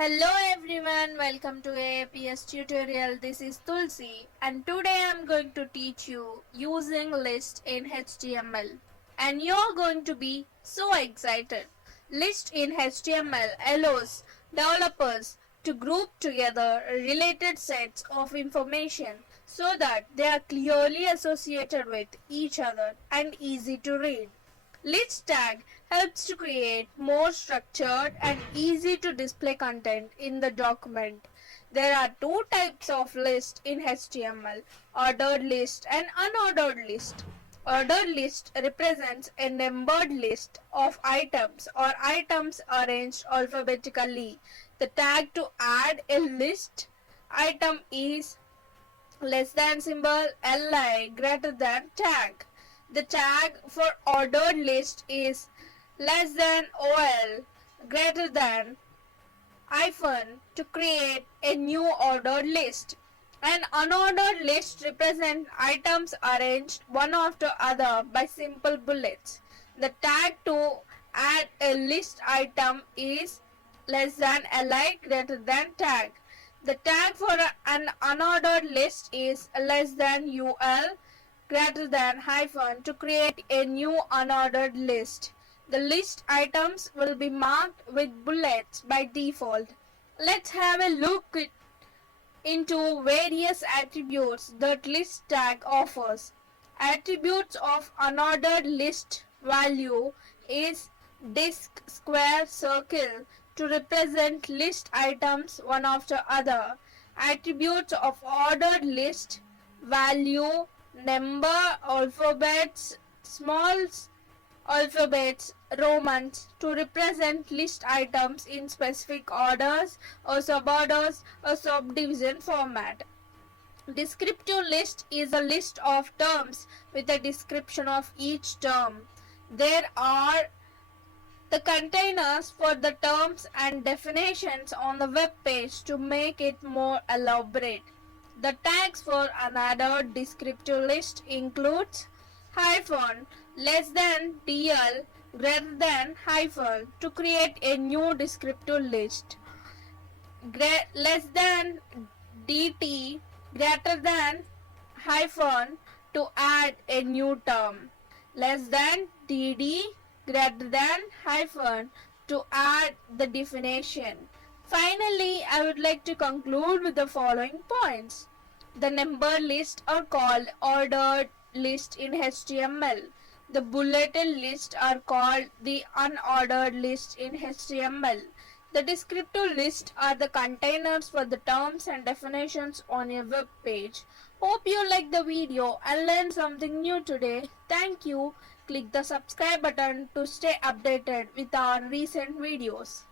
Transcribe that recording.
Hello everyone, welcome to AAPS tutorial. This is Tulsi and today I'm going to teach you using list in HTML. And you're going to be so excited. List in HTML allows developers to group together related sets of information so that they are clearly associated with each other and easy to read. List tag helps to create more structured and easy to display content in the document. There are two types of list in HTML, ordered list and unordered list. Ordered list represents a numbered list of items or items arranged alphabetically. The tag to add a list item is less than symbol li greater than tag. The tag for ordered list is less than ol greater than hyphen to create a new ordered list. An unordered list represents items arranged one after other by simple bullets. The tag to add a list item is less than li greater than tag. The tag for an unordered list is less than ul greater than hyphen to create a new unordered list. The list items will be marked with bullets by default. Let's have a look into various attributes that list tag offers. Attributes of unordered list value is disk square circle to represent list items one after other. Attributes of ordered list value number alphabets small alphabets Romans to represent list items in specific orders or suborders or subdivision format. Descriptive list is a list of terms with a description of each term. There are the containers for the terms and definitions on the web page to make it more elaborate. The tags for another descriptive list includes hyphen less than dl greater than hyphen to create a new descriptive list, less than dt greater than hyphen to add a new term, less than dd greater than hyphen to add the definition. Finally, I would like to conclude with the following points. The number lists are called ordered list in HTML. The bulleted lists are called the unordered list in HTML. The descriptive lists are the containers for the terms and definitions on your web page. Hope you liked the video and learned something new today. Thank you. Click the subscribe button to stay updated with our recent videos.